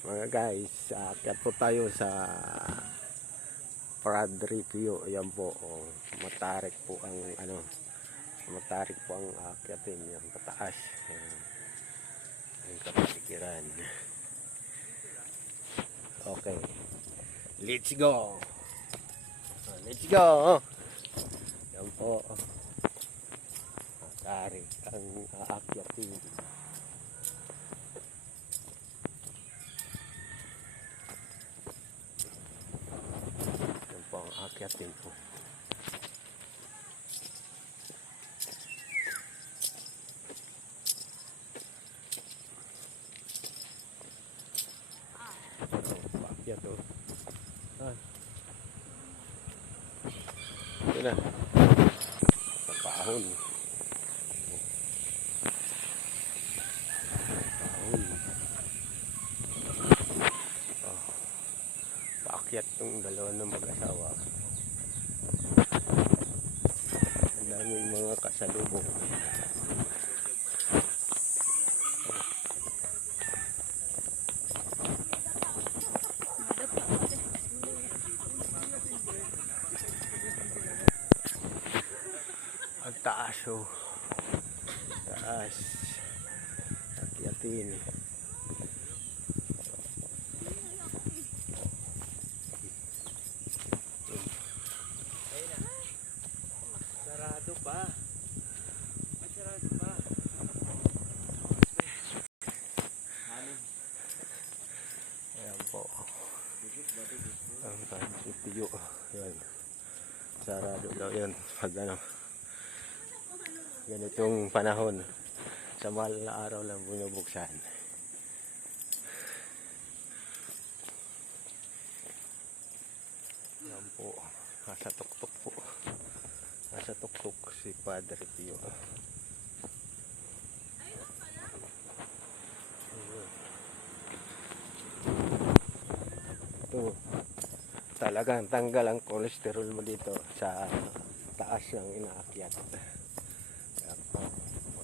Mga guys, akyat po tayo sa Padre Pio. Ayan po, oh, matarik po ang matarik po ang akyatin, yung pataas. Ayan, ang kapatikiran. Okay, let's go. Let's go. Ayan po, matarik ang akyatin. Akyatin po. Akyat o. Ito na. Sa pahon. Paakyat yung dalawa ng mag-asawa. Ang daming mga kasalubong. Ang taas o. Taas. Akyatin. Sarado pa. Sarado pa. Ayan po. Ang Padre. Yan. Sarado daw yan. Pag ganitong panahon. Sa mahal na araw lang binubuksan. Yan po. Nasa tuktok po. Nasa tuktok si Padre Pio. Ito, talagang tanggal ang kolesterol mo dito sa taas ng inaakyat. Kaya po,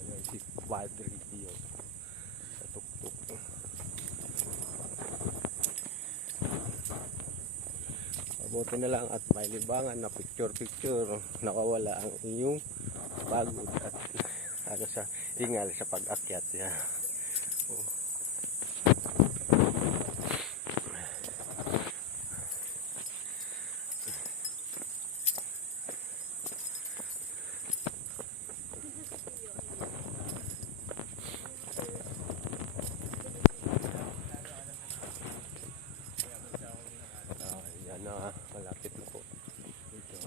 ayan si Padre Pio sa tuktok. Mabuti na lang at may libangan na picture nakawala ang inyong pagod at sa ingal sa pag-akyat. Yan. Oh. Yan na, malapit na po dito.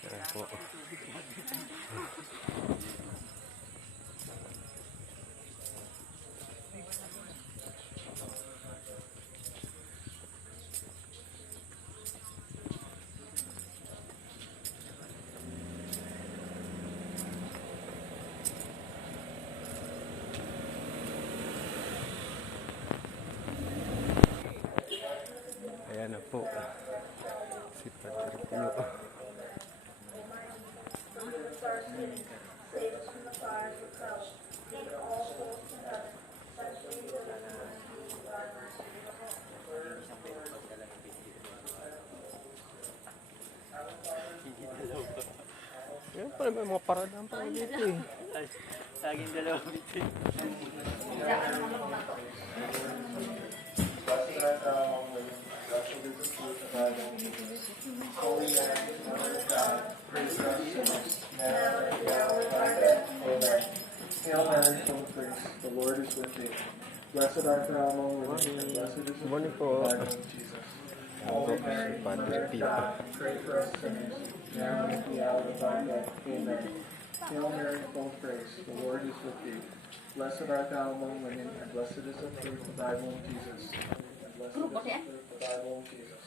Yan po. Ayan na po si Padre Pio. Yan pala may mga paradaan pa dito eh. Laging dalawang bitin. Holy Mary, Mother of God, pray for us sinners, now and at the hour of our death. Amen. Hail Mary, full of grace, the Lord is with thee. Blessed art thou among women, and blessed is the fruit of thy womb, Jesus. Holy Mary, Mother of God, pray for us sinners, now and at the hour of our death. Amen. Hail Mary, full of grace, the Lord is with thee. Blessed art thou among women, and blessed is the fruit of thy womb, Jesus. And blessed is the fruit of thy womb, Jesus.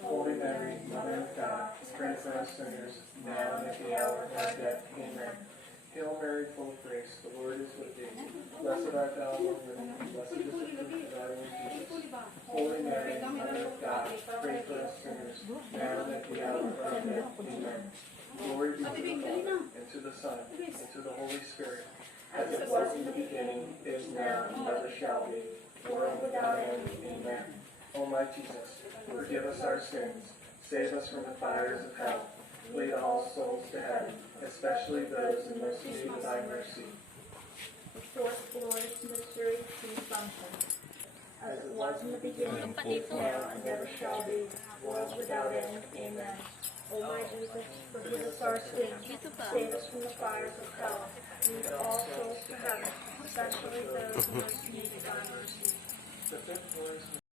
Holy Mary, Mother of God, pray for us sinners, now and at the hour of our death. Amen. Hail Mary, full of grace, the Lord is with thee. Blessed art thou among women, and blessed is the fruit of thy womb, Jesus. Holy Mary, Mother of God, pray for us sinners, now and at the hour of our death. Amen. and to the Son, and to the Holy Spirit, as it was in the beginning, is now, and ever shall be, world without end. Amen. O my Jesus, forgive us our sins, save us from the fires of hell, lead all souls to heaven, especially those in most need of thy mercy. The fourth glorious mystery, the Assumption. As it was in the beginning, is now, and ever shall be, world without end. Amen. O my Jesus, forgive us our sins, save us from the fires of hell, lead all souls to heaven, especially those in most need of thy mercy. The fifth glorious